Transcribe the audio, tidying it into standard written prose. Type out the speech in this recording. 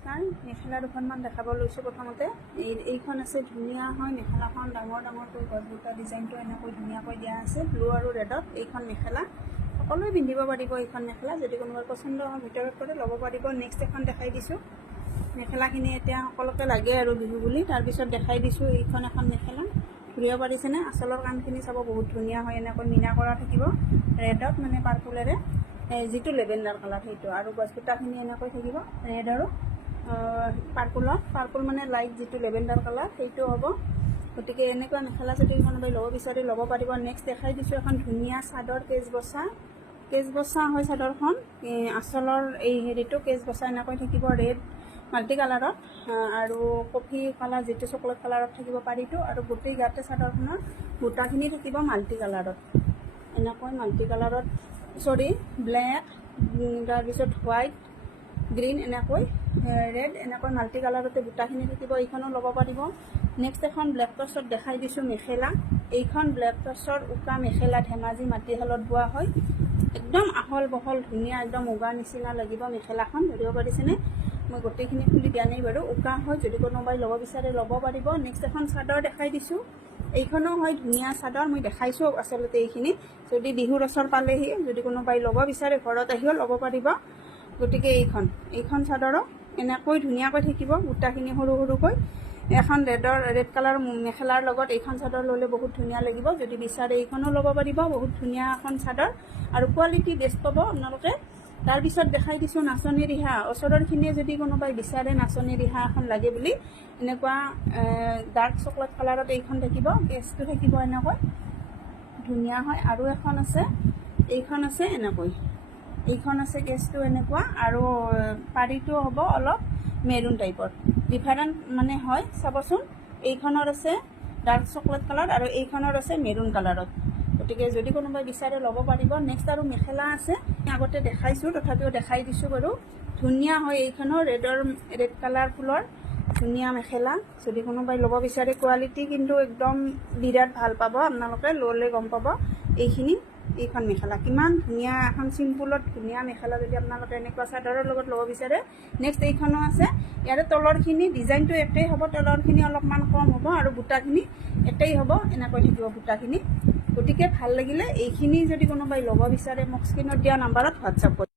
নমস্কাৰ মেখেলা দুখনমান দেখাব লৈছোঁ প্ৰথমতে এইখন আছে ধুনীয়া হয় মেখেলাখন ডাঙৰ ডাঙৰকৈ গছ বুটা ডিজাইনটো এনেকৈ ধুনীয়াকৈ দিয়া আছে ব্লু আৰু ৰেডত এইখন মেখেলা সকলোৱে পিন্ধিব পাৰিব এইখন মেখেলা যদি কোনোবাৰ পচন্দ হয় ভিতৰত কৰি ল'ব পাৰিব নেক্সট এখন দেখাই দিছোঁ মেখেলাখিনি এতিয়া সকলোকে লাগে আৰু বিহু বুলি তাৰপিছত দেখাই দিছোঁ এইখন এখন মেখেলা ঘূৰিব পাৰিছেনে আচলৰ কামখিনি চাব বহুত ধুনীয়া হয় এনেকৈ মিনা কৰা থাকিব ৰেডত মানে পাৰ্পুলেৰে যিটো লেভেণ্ডাৰ কালাৰ সেইটো আৰু গছপুটাখিনি এনেকৈ থাকিব ৰেড আৰু পাৰ্পুল মানে লাইট যিটো লেভেণ্ডাৰ কালাৰ সেইটো হ'ব গতিকে এনেকুৱা মেখেলা যদি কোনোবাই ল'ব বিচাৰি ল'ব পাৰিব নেক্সট দেখাই দিছোঁ এখন ধুনীয়া চাদৰ কেজ বচা হয় চাদৰখন আচলৰ এই হেৰিটো কেজ বচা এনেকৈ থাকিব ৰেড মাল্টি কালাৰত আৰু কফি কালাৰ যিটো চকলেট কালাৰত থাকিব পাৰিটো আৰু গোটেই গাতে চাদৰখনৰ বুটাখিনি থাকিব মাল্টি কালাৰত এনেকৈ মাল্টি কালাৰত ব্লেক তাৰপিছত হোৱাইট গ্ৰীণ এনেকৈ ৰেড এনেকৈ মাল্টি কালাৰতে বুটাখিনি থাকিব এইখনো ল'ব পাৰিব নেক্সট এখন ব্লেক টছত দেখাই দিছোঁ মেখেলা এইখন ব্লেক টছৰ উকা মেখেলা ধেমাজি মাটিশালত বোৱা হয় একদম আহল বহল ধুনীয়া একদম মুগা নিচিনা লাগিব মেখেলাখন ধৰিব পাৰিছেনে মই গোটেইখিনি খুলি দিয়া নাই বাৰু উকা হয় যদি কোনোবাই ল'ব বিচাৰে ল'ব পাৰিব নেক্সট এখন চাদৰ দেখাই দিছোঁ এইখনো হয় ধুনীয়া চাদৰ মই দেখাইছোঁ আচলতে এইখিনি যদি বিহুৰ ওচৰ পালেহি যদি কোনোবাই ল'ব বিচাৰে ঘৰত আহিও ল'ব পাৰিব গতিকে এইখন চাদৰো এনেকৈ ধুনীয়াকৈ থাকিব বুটাখিনি সৰু সৰুকৈ এখন ৰেড কালাৰ মেখেলাৰ লগত এইখন চাদৰ ল'লে বহুত ধুনীয়া লাগিব যদি বিচাৰে এইখনো ল'ব পাৰিব বহুত ধুনীয়া এখন চাদৰ আৰু কোৱালিটি বেষ্ট পাব আপোনালোকে তাৰপিছত দেখাই দিছোঁ নাচনী ৰিহা ওচৰৰখিনিয়ে যদি কোনোবাই বিচাৰে নাচনী ৰিহা এখন লাগে বুলি এনেকুৱা ডাৰ্ক চকলেট কালাৰত এইখন থাকিব কেছটো থাকিব এনেকৈ ধুনীয়া হয় আৰু এইখন আছে এনেকৈ এইখন আছে কেছটো এনেকুৱা আৰু পাৰিটো হ'ব অলপ মেৰুন টাইপৰ ডিফাৰেণ্ট মানে হয় চাবচোন এইখনৰ আছে ডাৰ্ক চকলেট কালাৰ আৰু এইখনৰ আছে মেৰুন কালাৰত গতিকে যদি কোনোবাই বিচাৰে ল'ব পাৰিব নেক্সট আৰু মেখেলা আছে আগতে দেখাইছোঁ তথাপিও দেখাই দিছোঁ বাৰু ধুনীয়া হয় এইখনো ৰেড কালাৰ ফুলৰ ধুনীয়া মেখেলা যদি কোনোবাই ল'ব বিচাৰে কোৱালিটি কিন্তু একদম বিৰাট ভাল পাব আপোনালোকে ল'লে গম পাব এইখন মেখেলা কিমান ধুনীয়া এখন চিম্পুলত ধুনীয়া মেখেলা যদি আপোনালোকে এনেকুৱা চাদৰৰ লগত ল'ব বিচাৰে নেক্সট এইখনো আছে ইয়াৰে তলৰখিনি ডিজাইনটো একেই হ'ব তলৰখিনি অলপমান কম হ'ব আৰু বুটাখিনি একেই হ'ব এনেকৈ থাকিব বুটাখিনি গতিকে ভাল লাগিলে এইখিনি যদি কোনোবাই ল'ব বিচাৰে মোক স্ক্ৰীনত দিয়া নাম্বাৰত হোৱাটছআপ কৰিব